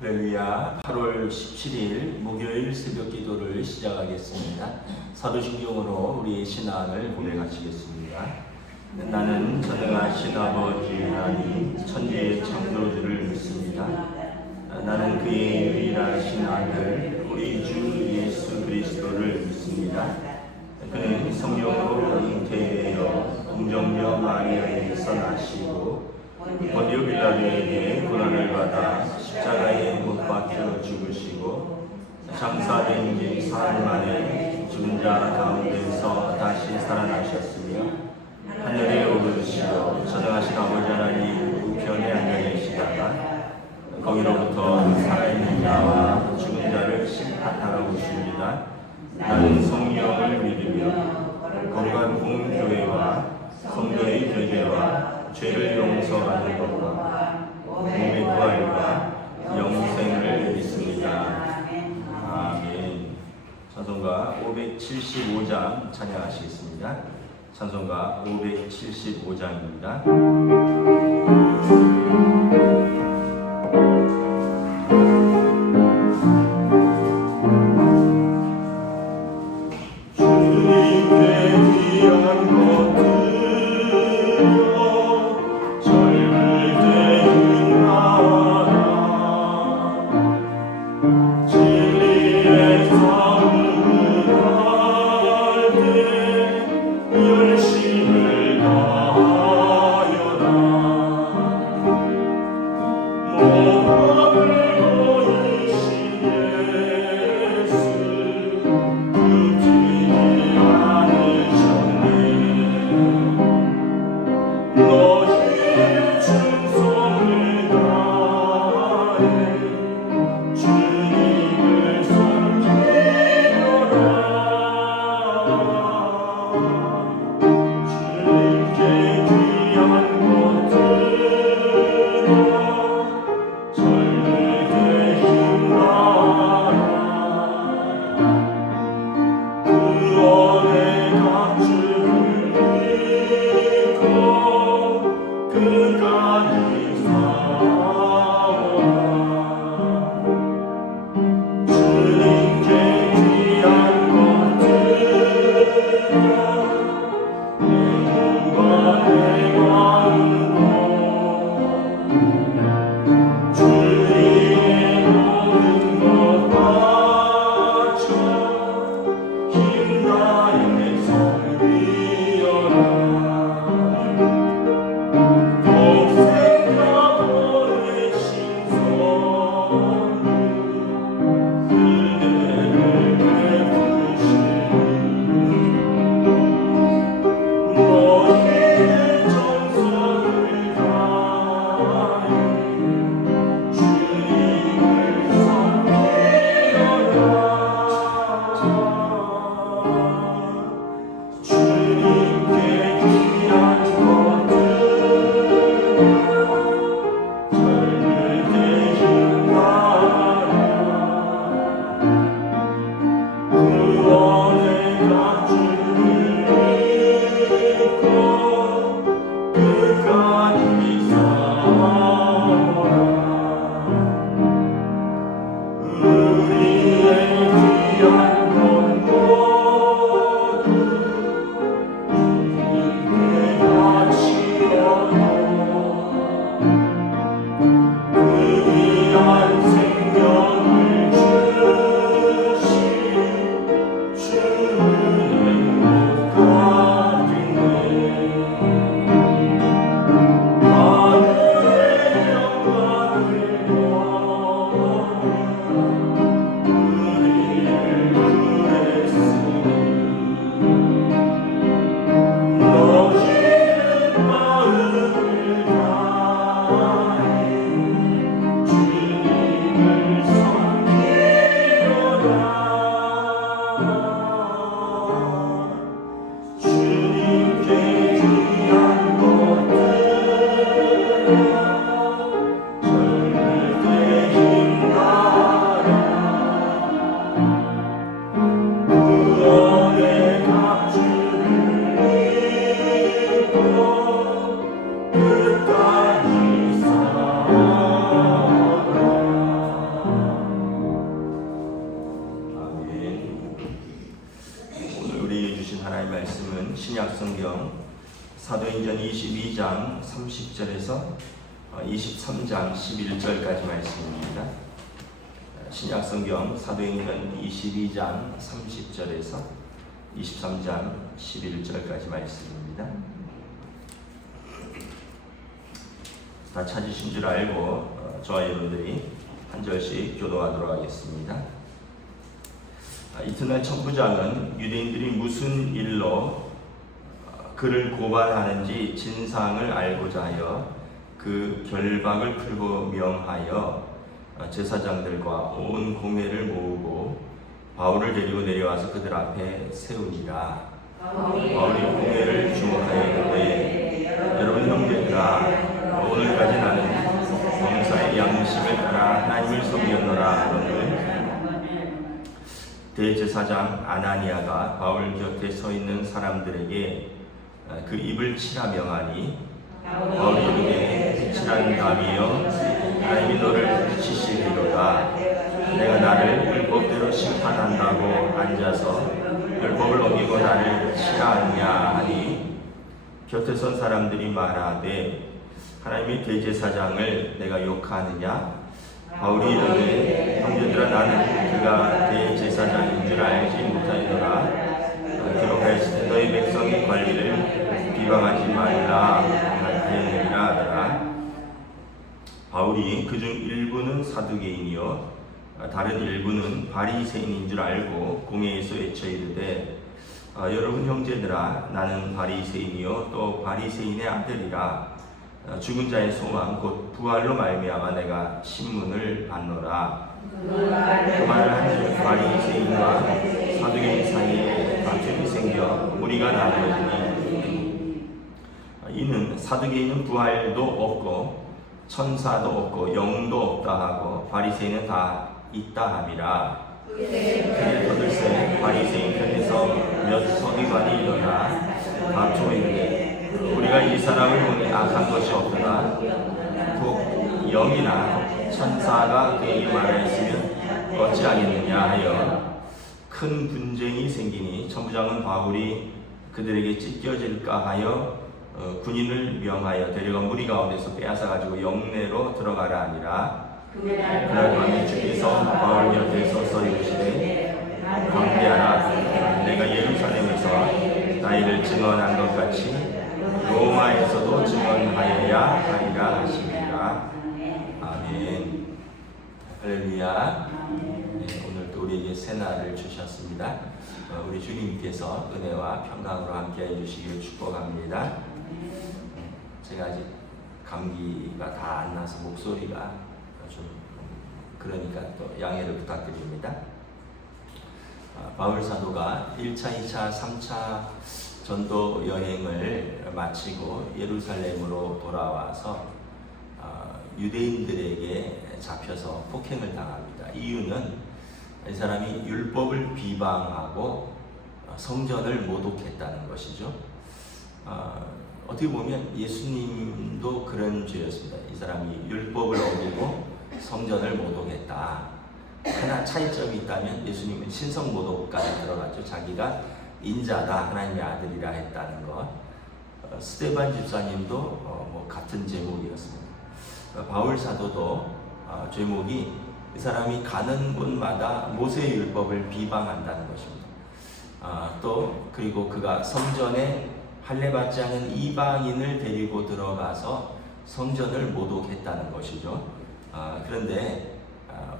할렐루야. 8월 17일 목요일 새벽 기도를 시작하겠습니다. 사도신경으로 우리의 신앙을 고백하시겠습니다. 나는 전능하신 아버지 하나님 천지의 창조주를 믿습니다. 나는 그의 유일하신 아들 우리 주 예수 그리스도를 믿습니다. 그는 성령으로 잉태되어 동정녀 마리아에게서 나시고 본디오 빌라도에게 고난을 받아 십자가에 못 박혀 죽으시고 장사된 지 사흘 만에 죽은 자 가운데서 다시 살아나셨으며 하늘에 오르시어 전능하신 아버지 하나님 우편에 앉아 계시다가 거기로부터 살아있는 자와 죽은 자를 심판하러 오십니다. 나는 성령을 믿으며 거룩한 공교회와 성도의 교제와 죄를 용서하는 것과 몸의 부활과 영생을 믿습니다. 아멘. 찬송가 575장 찬양하시겠습니다. 찬송가 575장입니다. 20절에서 23장 11절까지 말씀입니다. 신약성경 사도행전 22장 30절에서 23장 11절까지 말씀입니다. 다 찾으신 줄 알고 저와 여러분들이 한 절씩 교도하도록 하겠습니다. 이튿날 천부장은 유대인들이 무슨 일로 그를 고발하는지 진상을 알고자 하여 그 결박을 풀고 명하여 제사장들과 온 공회를 모으고 바울을 데리고 내려와서 그들 앞에 세우니라. 바울이 공회를 주목하여 이르되 여러분 형제들아, 오늘까지 나는 범사의 양심을 따라 하나님을 섬겼노라 하거늘 대제사장 아나니아가 바울 곁에 서 있는 사람들에게 그 입을 치라 명하니 바울이 이르되 치란 감이여 하나님이 너를 치시리로다. 내가 나를 율법대로 심판한다고 앉아서 율법을 어기고 나를 치라 하느냐 하니 곁에 선 사람들이 말하되 하나님의 대제사장을 내가 욕하느냐? 바울이 이르되 형제들아, 나는 그가 대제사장인 줄 알지 못하노라. 기록하였을 때 너희 백성의 관리를 비방하지 말라 하느니라 하더라. 바울이 그중 일부는 사두개인이요 다른 일부는 바리새인인 줄 알고 공회에서 외쳐 이르되 여러분 형제들아, 나는 바리새인이요 또 바리새인의 아들이라. 죽은 자의 소망 곧 부활로 말미암아 내가 신문을 받노라. 그 말을 하는 바리새인과 사두개인 사이에 다툼이 생겨 무리가 나누어지니 이는 사두개인은 부활도 없고 천사도 없고 영도 없다 하고 바리새인은 다 있다 함이라. 그에 더들세 바리새인 편에서 몇 서기관이 일어나 다투어이르되 우리가 이 사람을 보니 악한 것이 없으나 곧 영이나 천사가 그에게 말하였으면 어찌하겠느냐 하여 큰 분쟁이 생기니 천부장은 바울이 그들에게 찢겨질까 하여 군인을 명하여 데려가 무리 가운데서 빼앗아 가지고 영내로 들어가라 하니라. 그날 밤에 주께서 바울 곁에 서서 이르시되 광대하라. 내가 예루살렘에서 나이를 증언한 것 같이 로마에서도 증언하여야 하리라 하십니다. 아멘. 할렐루야. 네, 오늘도 우리에게 새날을 주셨습니다. 우리 주님께서 은혜와 평강으로 함께해 주시길 축복합니다. 제가 아직 감기가 다 안 나서 목소리가 좀 그러니까 또 양해를 부탁드립니다. 바울 사도가 1차, 2차, 3차 전도 여행을 마치고 예루살렘으로 돌아와서 유대인들에게 잡혀서 폭행을 당합니다. 이유는 이 사람이 율법을 비방하고 성전을 모독했다는 것이죠. 어떻게 보면 예수님도 그런 죄였습니다. 이 사람이 율법을 어기고 성전을 모독했다. 하나 차이점이 있다면 예수님은 신성 모독까지 들어갔죠. 자기가 인자다, 하나님의 아들이라 했다는 것. 스데반 집사님도 뭐 같은 제목이었습니다. 바울 사도도 제목이 이 사람이 가는 곳마다 모세의 율법을 비방한다는 것입니다. 또 그리고 그가 성전에 할례받지 않은 이방인을 데리고 들어가서 성전을 모독했다는 것이죠. 그런데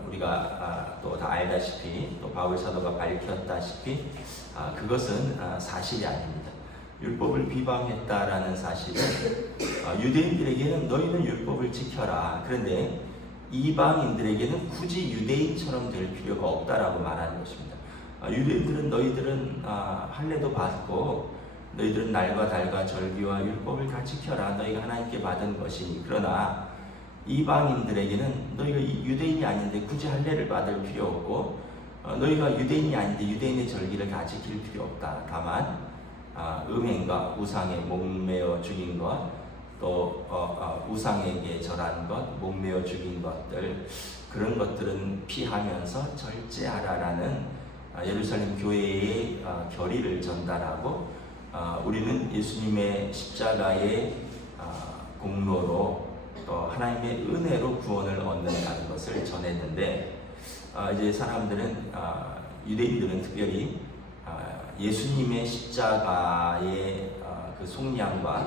우리가 또 다 알다시피 또 바울 사도가 밝혔다시피 그것은 사실이 아닙니다. 율법을 비방했다라는 사실은 유대인들에게는 너희는 율법을 지켜라. 그런데 이방인들에게는 굳이 유대인처럼 될 필요가 없다라고 말하는 것입니다. 유대인들은 너희들은 할례도 받고 너희들은 날과 달과 절기와 율법을 다 지켜라. 너희가 하나님께 받은 것이니. 그러나 이방인들에게는 너희가 유대인이 아닌데 굳이 할례를 받을 필요 없고 너희가 유대인이 아닌데 유대인의 절기를 다 지킬 필요 없다. 다만 음행과 우상에 목매어 죽인 것, 또 우상에게 절한 것, 목매어 죽인 것들, 그런 것들은 피하면서 절제하라라는 예루살렘 교회의 결의를 전달하고 우리는 예수님의 십자가의 공로로 또 하나님의 은혜로 구원을 얻는다는 것을 전했는데, 이제 사람들은 유대인들은 특별히 예수님의 십자가의 그 속량과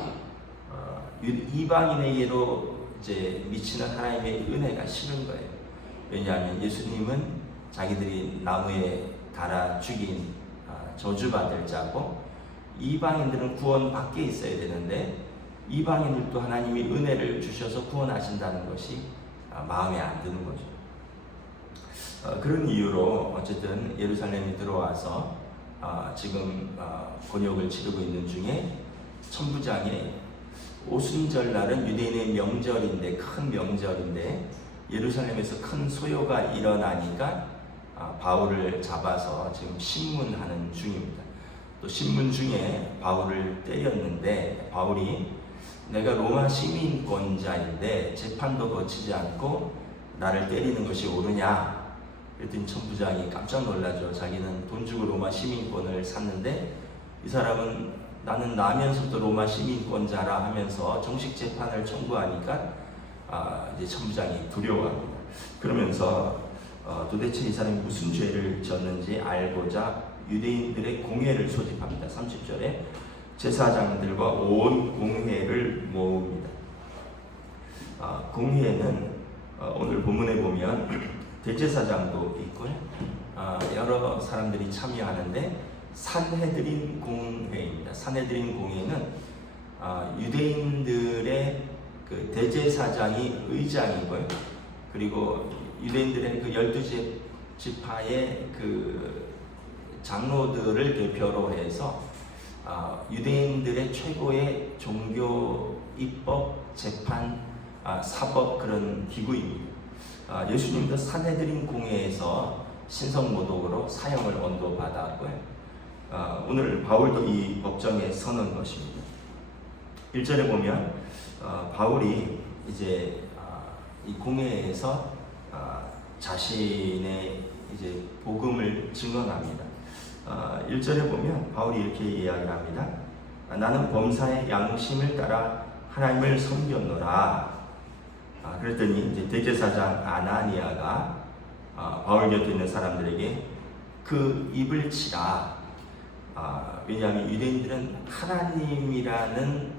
이방인에게로 이제 미치는 하나님의 은혜가 싫은 거예요. 왜냐하면 예수님은 자기들이 나무에 달아 죽인 저주받을 자고, 이방인들은 구원 밖에 있어야 되는데 이방인들도 하나님이 은혜를 주셔서 구원하신다는 것이 마음에 안 드는 거죠. 그런 이유로 어쨌든 예루살렘에 들어와서 지금 곤욕을 치르고 있는 중에 천부장이 오순절날은 유대인의 명절인데, 큰 명절인데 예루살렘에서 큰 소요가 일어나니까 바울을 잡아서 지금 신문하는 중입니다. 또 신문 중에 바울을 때렸는데, 바울이 내가 로마 시민권자인데 재판도 거치지 않고 나를 때리는 것이 옳으냐? 그랬더니 천부장이 깜짝 놀라죠. 자기는 돈 주고 로마 시민권을 샀는데 이 사람은 나는 나면서도 로마 시민권자라 하면서 정식 재판을 청구하니까 이제 천부장이 두려워합니다. 그러면서 도대체 이 사람이 무슨 죄를 졌는지 알고자 유대인들의 공회를 소집합니다. 30절에 제사장들과 온 공회를 모읍니다. 공회는 오늘 본문에 보면 대제사장도 있고요, 여러 사람들이 참여하는데 산헤드린 공회입니다. 산헤드린 공회는 유대인들의 그 대제사장이 의장이고요, 그리고 유대인들의 그 12지파의 그 장로들을 대표로 해서 유대인들의 최고의 종교 입법, 재판, 사법 그런 기구입니다. 예수님도 산헤드린 공회에서 신성모독으로 사형을 언도받았고요. 오늘 바울도 이 법정에 서는 것입니다. 1절에 보면 바울이 이제 이 공회에서 자신의 이제 복음을 증언합니다. 1절에 보면 바울이 이렇게 이야기합니다. 나는 범사의 양심을 따라 하나님을 섬겼노라. 그랬더니 이제 대제사장 아나니아가 바울 곁에 있는 사람들에게 그 입을 치라. 왜냐하면 유대인들은 하나님이라는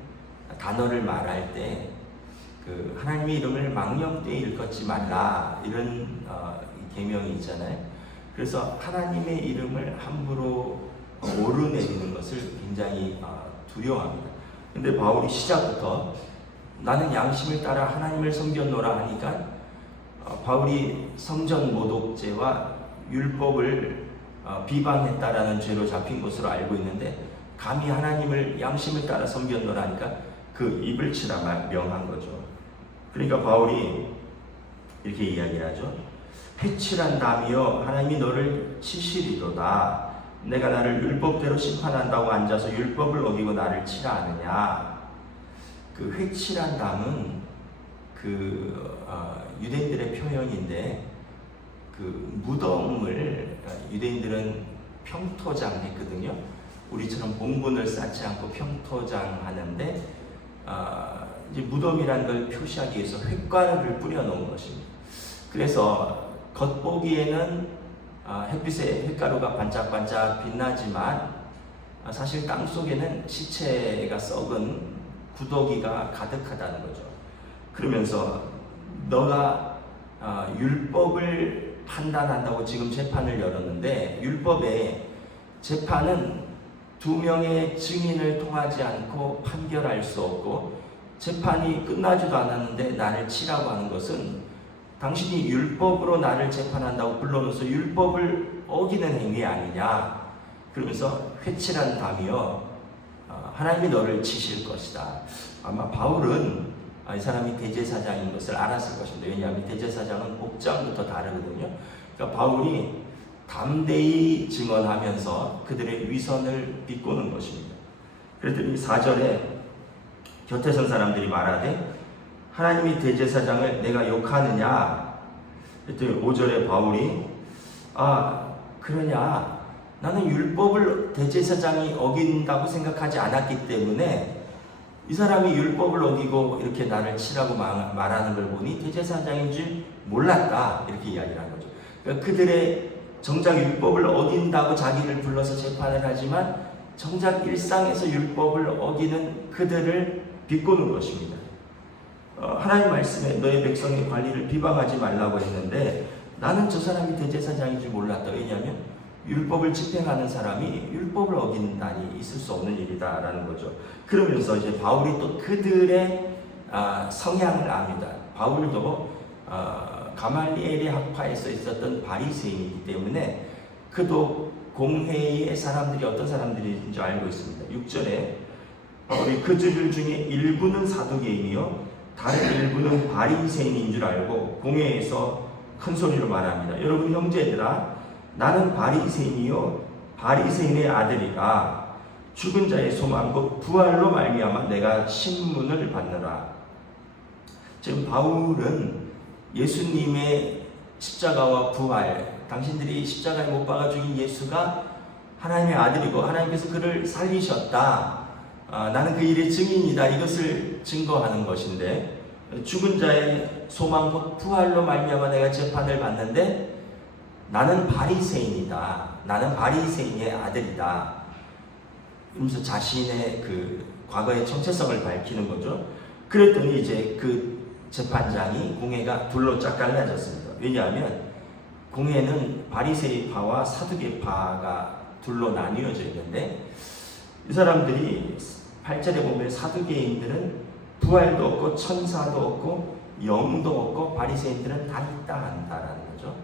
단어를 말할 때 그 하나님의 이름을 망령되이 일컫지 말라, 이런 계명이 있잖아요. 그래서 하나님의 이름을 함부로 오르내리는 것을 굉장히 두려워합니다. 근데 바울이 시작부터 나는 양심을 따라 하나님을 섬겼노라 하니까 바울이 성전 모독죄와 율법을 비방했다라는 죄로 잡힌 것으로 알고 있는데, 감히 하나님을 양심을 따라 섬겼노라 하니까 그 입을 치라 명한 거죠. 그러니까 바울이 이렇게 이야기를 하죠. 회칠한다며 하나님이 너를 치시리로다. 내가 나를 율법대로 심판한다고 앉아서 율법을 어기고 나를 치라 하느냐. 그 회칠한담은 그 유대인들의 표현인데, 그 무덤을 유대인들은 평토장했거든요. 우리처럼 봉분을 쌓지 않고 평토장하는데 이제 무덤이라는 걸 표시하기 위해서 흙가루를 뿌려놓은 것입니다. 그래서 겉보기에는 햇빛에 흙가루가 반짝반짝 빛나지만 사실 땅 속에는 시체가 썩은 구더기가 가득하다는 거죠. 그러면서 너가 율법을 판단한다고 지금 재판을 열었는데, 율법의 재판은 두 명의 증인을 통하지 않고 판결할 수 없고, 재판이 끝나지도 않았는데 나를 치라고 하는 것은 당신이 율법으로 나를 재판한다고 불러놓아서 율법을 어기는 행위 아니냐. 그러면서 회칠한 담이여 하나님이 너를 치실 것이다. 아마 바울은 이 사람이 대제사장인 것을 알았을 것입니다. 왜냐하면 대제사장은 복장부터 다르거든요. 그러니까 바울이 담대히 증언하면서 그들의 위선을 비꼬는 것입니다. 그랬더니 4절에 곁에 선 사람들이 말하되 하나님이 대제사장을 내가 욕하느냐. 그랬더니 5절에 바울이 그러냐, 나는 율법을 대제사장이 어긴다고 생각하지 않았기 때문에 이 사람이 율법을 어기고 이렇게 나를 치라고 말하는 걸 보니 대제사장인 줄 몰랐다, 이렇게 이야기를 한 거죠. 그러니까 그들의 정작 율법을 어긴다고 자기를 불러서 재판을 하지만 정작 일상에서 율법을 어기는 그들을 비꼬는 것입니다. 하나님 말씀에 너의 백성의 관리를 비방하지 말라고 했는데 나는 저 사람이 대제사장인 줄 몰랐다. 왜냐하면 율법을 집행하는 사람이 율법을 어긴다니 있을 수 없는 일이다라는 거죠. 그러면서 이제 바울이 또 그들의 성향을 압니다. 바울도 가말리엘의 학파에서 있었던 바리새인이기 때문에 그도 공회의 사람들이 어떤 사람들인지 알고 있습니다. 6절에 우리 그들 중에 일부는 사두개인이요 다른 일부는 바리새인인 줄 알고 공회에서 큰 소리로 말합니다. 여러분 형제들아, 나는 바리새인이요 바리새인의 아들이라. 죽은 자의 소망 곧 부활로 말미암아 내가 신문을 받느라. 지금 바울은 예수님의 십자가와 부활, 당신들이 십자가에 못 박아 죽인 예수가 하나님의 아들이고 하나님께서 그를 살리셨다, 나는 그 일의 증인이다, 이것을 증거하는 것인데, 죽은 자의 소망 곧 부활로 말미암아 내가 재판을 받는데 나는 바리새인이다, 나는 바리새인의 아들이다, 그러면서 자신의 그 과거의 정체성을 밝히는 거죠. 그랬더니 이제 그 재판장이, 공회가 둘로 쫙 갈라졌습니다. 왜냐하면 공회는 바리새파와 사두개파가 둘로 나뉘어져 있는데, 이 사람들이 8절에 보면 사두개인들은 부활도 없고 천사도 없고 영도 없고 바리새인들은 다 있다 한다라는 거죠.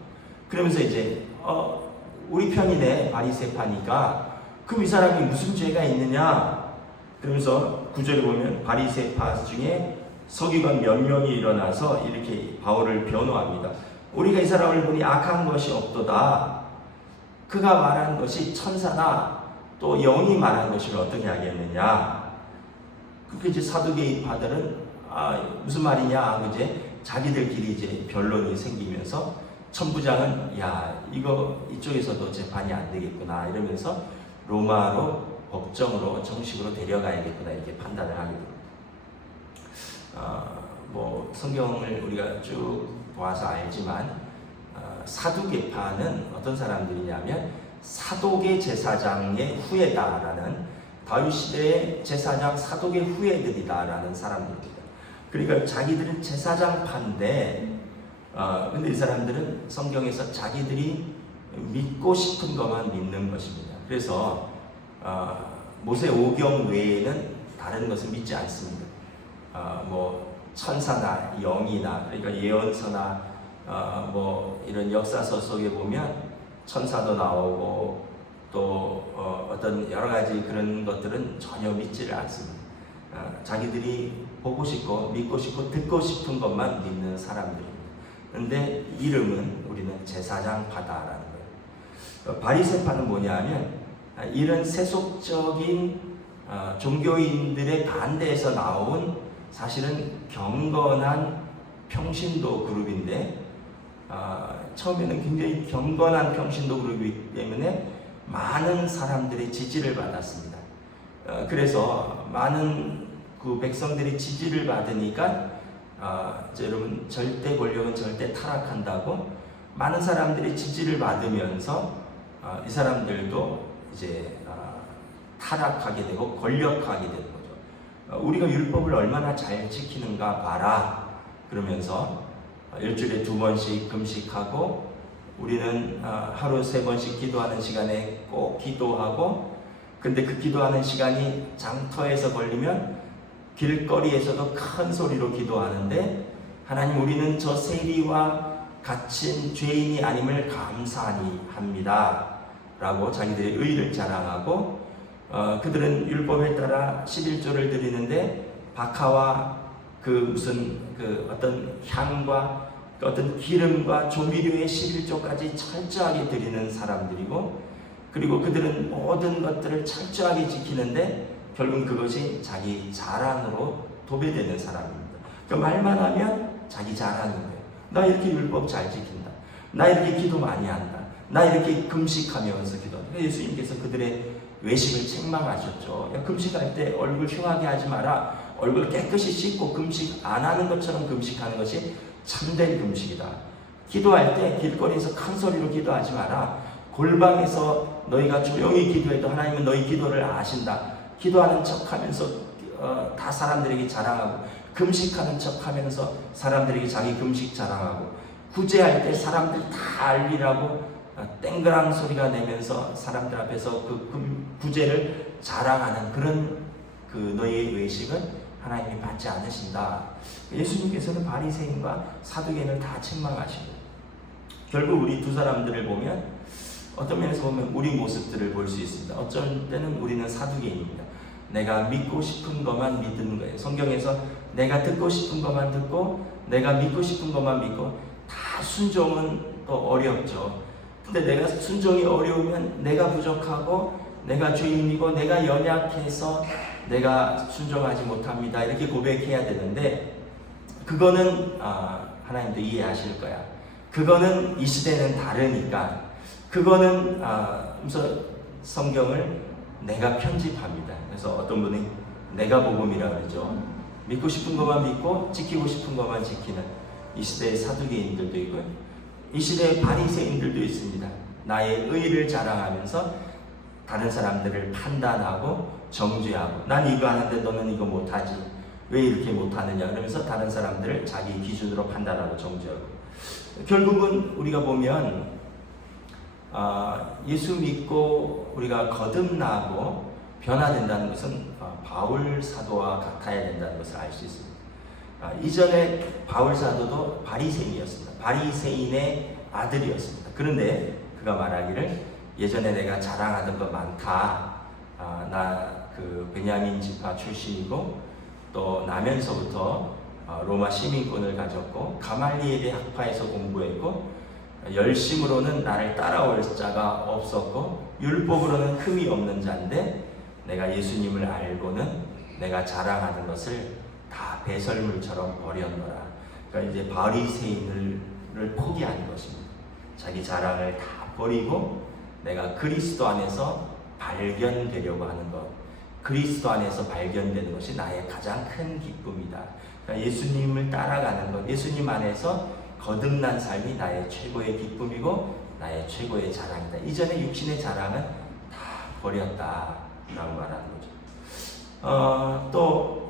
그러면서 이제 우리 편이네, 바리새파니까. 그럼 이 사람이 무슨 죄가 있느냐? 그러면서 9절에 보면 바리새파 중에 서기관 몇 명이 일어나서 이렇게 바울을 변호합니다. 우리가 이 사람을 보니 악한 것이 없도다. 그가 말한 것이 천사나 또 영이 말한 것을 어떻게 하겠느냐? 그렇게 이제 사두개파들은 무슨 말이냐? 이제 자기들끼리 이제 변론이 생기면서 천부장은 이거 이쪽에서도 재판이 안 되겠구나 이러면서 로마로 법정으로 정식으로 데려가야겠구나 이렇게 판단을 하게 됩니다. 뭐 성경을 우리가 쭉 보아서 알지만 사두개파는 어떤 사람들이냐면 사독의 제사장의 후예다라는, 다윗 시대의 제사장 사독의 후예들이다라는 사람들입니다. 그러니까 자기들은 제사장파인데 근데 이 사람들은 성경에서 자기들이 믿고 싶은 것만 믿는 것입니다. 그래서 모세 오경 외에는 다른 것을 믿지 않습니다. 뭐 천사나 영이나, 그러니까 예언서나 뭐 이런 역사서 속에 보면 천사도 나오고 또 어떤 여러 가지 그런 것들은 전혀 믿지를 않습니다. 자기들이 보고 싶고 믿고 싶고 듣고 싶은 것만 믿는 사람들입니다. 그런데 이름은 우리는 제사장파다라는 거예요. 바리새파는 뭐냐면 이런 세속적인 종교인들의 반대에서 나온 사실은 경건한 평신도 그룹인데, 처음에는 굉장히 경건한 평신도 그룹이기 때문에 많은 사람들의 지지를 받았습니다. 그래서 많은 그 백성들이 지지를 받으니까 여러분 절대 권력은 절대 타락한다고 많은 사람들이 지지를 받으면서 이 사람들도 이제 타락하게 되고 권력하게 되는 거죠. 우리가 율법을 얼마나 잘 지키는가 봐라 그러면서 일주일에 2번씩 금식하고 우리는 하루 3번씩 기도하는 시간에 꼭 기도하고, 근데 그 기도하는 시간이 장터에서 걸리면 길거리에서도 큰 소리로 기도하는데, 하나님 우리는 저 세리와 갇힌 죄인이 아님을 감사하니 합니다 라고 자기들의 의를 자랑하고, 그들은 율법에 따라 11조를 드리는데 박하와 어떤 향과 어떤 기름과 조미료의 11조까지 철저하게 드리는 사람들이고, 그리고 그들은 모든 것들을 철저하게 지키는데 결국 그것이 자기 자랑으로 도배되는 사람입니다. 그 말만 하면 자기 자랑인 거예요. 나 이렇게 율법 잘 지킨다, 나 이렇게 기도 많이 한다, 나 이렇게 금식하면서 기도한다. 예수님께서 그들의 외식을 책망하셨죠. 야, 금식할 때 얼굴 흉하게 하지 마라. 얼굴 깨끗이 씻고 금식 안 하는 것처럼 금식하는 것이 참된 금식이다. 기도할 때 길거리에서 큰 소리로 기도하지 마라. 골방에서 너희가 조용히 기도해도 하나님은 너희 기도를 아신다. 기도하는 척하면서 다 사람들에게 자랑하고, 금식하는 척하면서 사람들에게 자기 금식 자랑하고, 구제할 때 사람들 다 알리라고 땡그랑 소리가 내면서 사람들 앞에서 그 구제를 자랑하는 그런 그 너희의 외식은 하나님이 받지 않으신다. 예수님께서는 바리새인과 사두개인을 다 책망하시고, 결국 우리 두 사람들을 보면 어떤 면에서 보면 우리 모습들을 볼 수 있습니다. 어쩔 때는 우리는 사두개인입니다. 내가 믿고 싶은 것만 믿는 거예요. 성경에서 내가 듣고 싶은 것만 듣고, 내가 믿고 싶은 것만 믿고, 다 순종은 또 어렵죠. 근데 내가 순종이 어려우면 내가 부족하고, 내가 죄인이고, 내가 연약해서 내가 순종하지 못합니다, 이렇게 고백해야 되는데, 그거는 하나님도 이해하실 거야. 그거는 이 시대는 다르니까, 그거는 성경을 내가 편집합니다. 그래서 어떤 분이 내가 복음이라 그러죠. 믿고 싶은 것만 믿고 지키고 싶은 것만 지키는 이 시대의 사두개인들도 있고요, 이 시대의 바리새인들도 있습니다. 나의 의를 자랑하면서 다른 사람들을 판단하고 정죄하고, 난 이거 하는데 너는 이거 못하지, 왜 이렇게 못하느냐 그러면서 다른 사람들을 자기 기준으로 판단하고 정죄하고, 결국은 우리가 보면 예수 믿고 우리가 거듭나고 변화된다는 것은 바울 사도와 같아야 된다는 것을 알 수 있습니다. 이전에 바울 사도도 바리새인이었습니다. 바리새인의 아들이었습니다. 그런데 그가 말하기를 예전에 내가 자랑하던 거 많다. 나 그 베냐민 지파 출신이고, 또 나면서부터 로마 시민권을 가졌고, 가말리엘의 학파에서 공부했고, 열심으로는 나를 따라올 자가 없었고, 율법으로는 흠이 없는 자인데, 내가 예수님을 알고는 내가 자랑하는 것을 다 배설물처럼 버렸노라. 그러니까 이제 바리새인을 포기하는 것입니다. 자기 자랑을 다 버리고 내가 그리스도 안에서 발견되려고 하는 것, 그리스도 안에서 발견되는 것이 나의 가장 큰 기쁨이다. 그러니까 예수님을 따라가는 것, 예수님 안에서 거듭난 삶이 나의 최고의 기쁨이고 나의 최고의 자랑이다. 이전에 육신의 자랑은 다 버렸다 라고 말하는 거죠.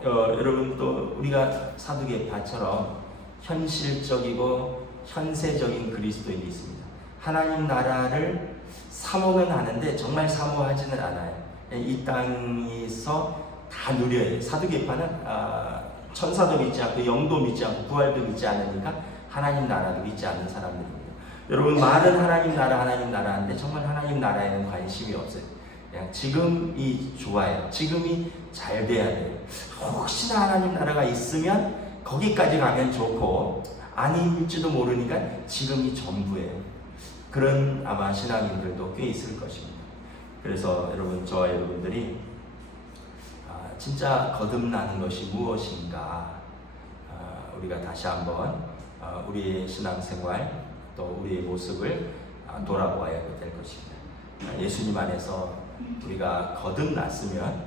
여러분, 또 우리가 사두개파처럼 현실적이고 현세적인 그리스도인이 있습니다. 하나님 나라를 사모는 하는데 정말 사모하지는 않아요. 이 땅에서 다 누려야 돼요. 사두개파는 천사도 믿지 않고 영도 믿지 않고 부활도 믿지 않으니까 하나님 나라도 믿지 않는 사람들입니다. 여러분, 말은 하나님 나라 하는데 정말 하나님 나라에는 관심이 없어요. 그냥 지금이 좋아요. 지금이 잘 돼야 돼요. 혹시나 하나님 나라가 있으면 거기까지 가면 좋고, 아닐지도 모르니까 지금이 전부예요. 그런 아마 신앙인들도 꽤 있을 것입니다. 그래서 여러분, 저와 여러분들이 진짜 거듭나는 것이 무엇인가, 우리가 다시 한번 우리의 신앙생활 또 우리의 모습을 돌아보아야 될 것입니다. 예수님 안에서 우리가 거듭났으면,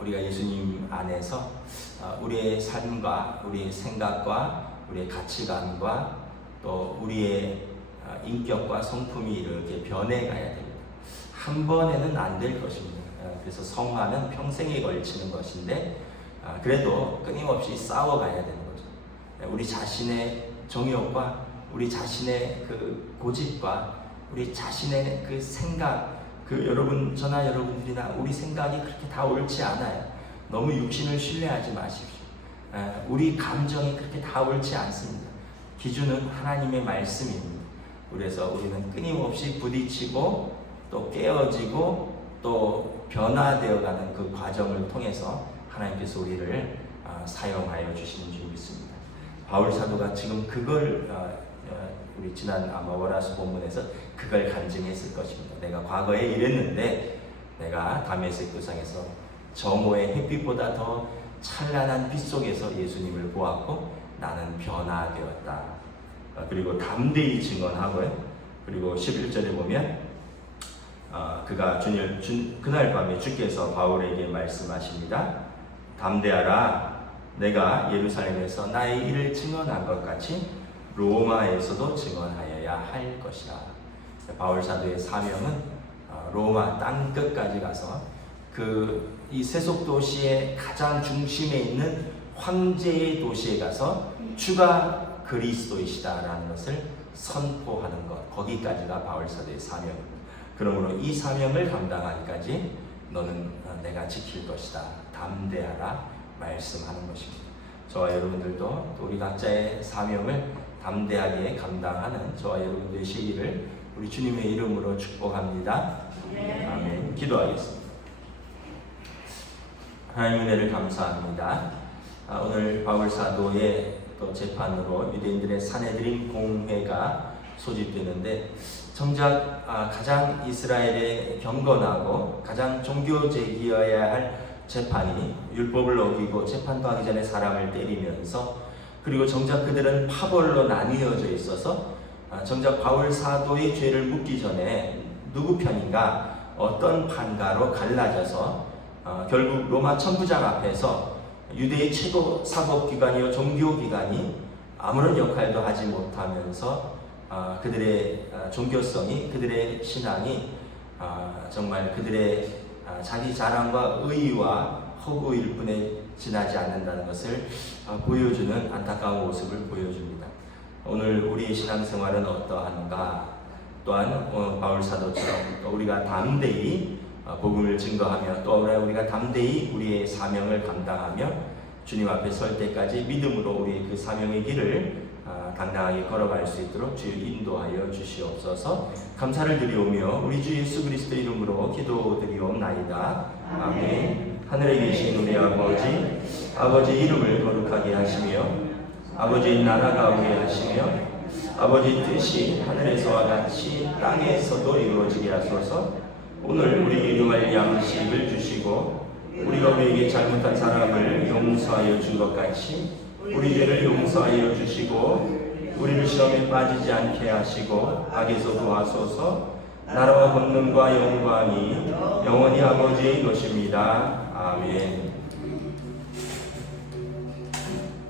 우리가 예수님 안에서 우리의 삶과 우리의 생각과 우리의 가치관과 또 우리의 인격과 성품이 이렇게 변해가야 됩니다. 한 번에는 안 될 것입니다. 그래서 성화는 평생에 걸치는 것인데, 그래도 끊임없이 싸워가야 되는 거죠. 우리 자신의 정욕과 우리 자신의 그 고집과 우리 자신의 그 생각, 여러분, 저나 여러분들이나 우리 생각이 그렇게 다 옳지 않아요. 너무 육신을 신뢰하지 마십시오. 우리 감정이 그렇게 다 옳지 않습니다. 기준은 하나님의 말씀입니다. 그래서 우리는 끊임없이 부딪히고 또 깨어지고 또 변화되어가는 그 과정을 통해서 하나님께서 우리를 사용하여 주시는 줄 믿습니다. 바울 사도가 지금 그걸 우리 지난 아마 월화수 본문에서 그걸 간증했을 것입니다. 내가 과거에 이랬는데 내가 다메섹 도상에서 정오의 햇빛보다 더 찬란한 빛 속에서 예수님을 보았고 나는 변화되었다. 그리고 담대히 증언하고요. 그리고 11절에 보면 그날 밤에 주께서 바울에게 말씀하십니다. 담대하라. 내가 예루살렘에서 나의 일을 증언한 것 같이 로마에서도 증언하여야 할 것이라. 바울 사도의 사명은 로마 땅 끝까지 가서 이 세속 도시의 가장 중심에 있는 황제의 도시에 가서 주가 그리스도이시다라는 것을 선포하는 것, 거기까지가 바울 사도의 사명입니다. 그러므로 이 사명을 감당하기까지 너는 내가 지킬 것이다. 담대하라 말씀하는 것입니다. 저와 여러분들도 또 우리 각자의 사명을 담대하게 감당하는 저와 여러분들의 되시기를 우리 주님의 이름으로 축복합니다. 아멘. 기도하겠습니다. 하나님 은혜를 감사합니다. 오늘 바울 사도의 또 재판으로 유대인들의 산헤드린 공회가 소집되는데 정작 가장 이스라엘에 경건하고 가장 종교적이어야 할 재판이 율법을 어기고 재판도 하기 전에 사람을 때리면서 그리고 정작 그들은 파벌로 나뉘어져 있어서 정작 바울 사도의 죄를 묻기 전에 누구 편인가 어떤 판가로 갈라져서 결국 로마 천부장 앞에서 유대의 최고 사법기관이요 종교기관이 아무런 역할도 하지 못하면서 그들의 종교성이 그들의 신앙이 정말 그들의 자기 자랑과 의의와 허구일 뿐에 지나지 않는다는 것을 보여주는 안타까운 모습을 보여줍니다. 오늘 우리의 신앙생활은 어떠한가? 또한 바울 사도처럼 또 우리가 담대히 복음을 증거하며 또 우리가 담대히 우리의 사명을 감당하며 주님 앞에 설 때까지 믿음으로 우리 그 사명의 길을 당당하게 걸어갈 수 있도록 주여 인도하여 주시옵소서. 감사를 드리오며 우리 주 예수 그리스도 이름으로 기도드리옵나이다. 아멘. 하늘에 계신 우리 아버지 이름을 거룩하게 하시며 아버지의 나라가 오게 하시며 아버지 뜻이 하늘에서와 같이 땅에서도 이루어지게 하소서. 오늘 우리에게 일용할 양식을 주시고 우리가 우리에게 잘못한 사람을 용서하여 준 것 같이 우리 죄를 용서하여 주시고 우리를 시험에 빠지지 않게 하시고 악에서 도와소서. 나라와 권능과 영광이 영원히 아버지의 것입니다. 아멘.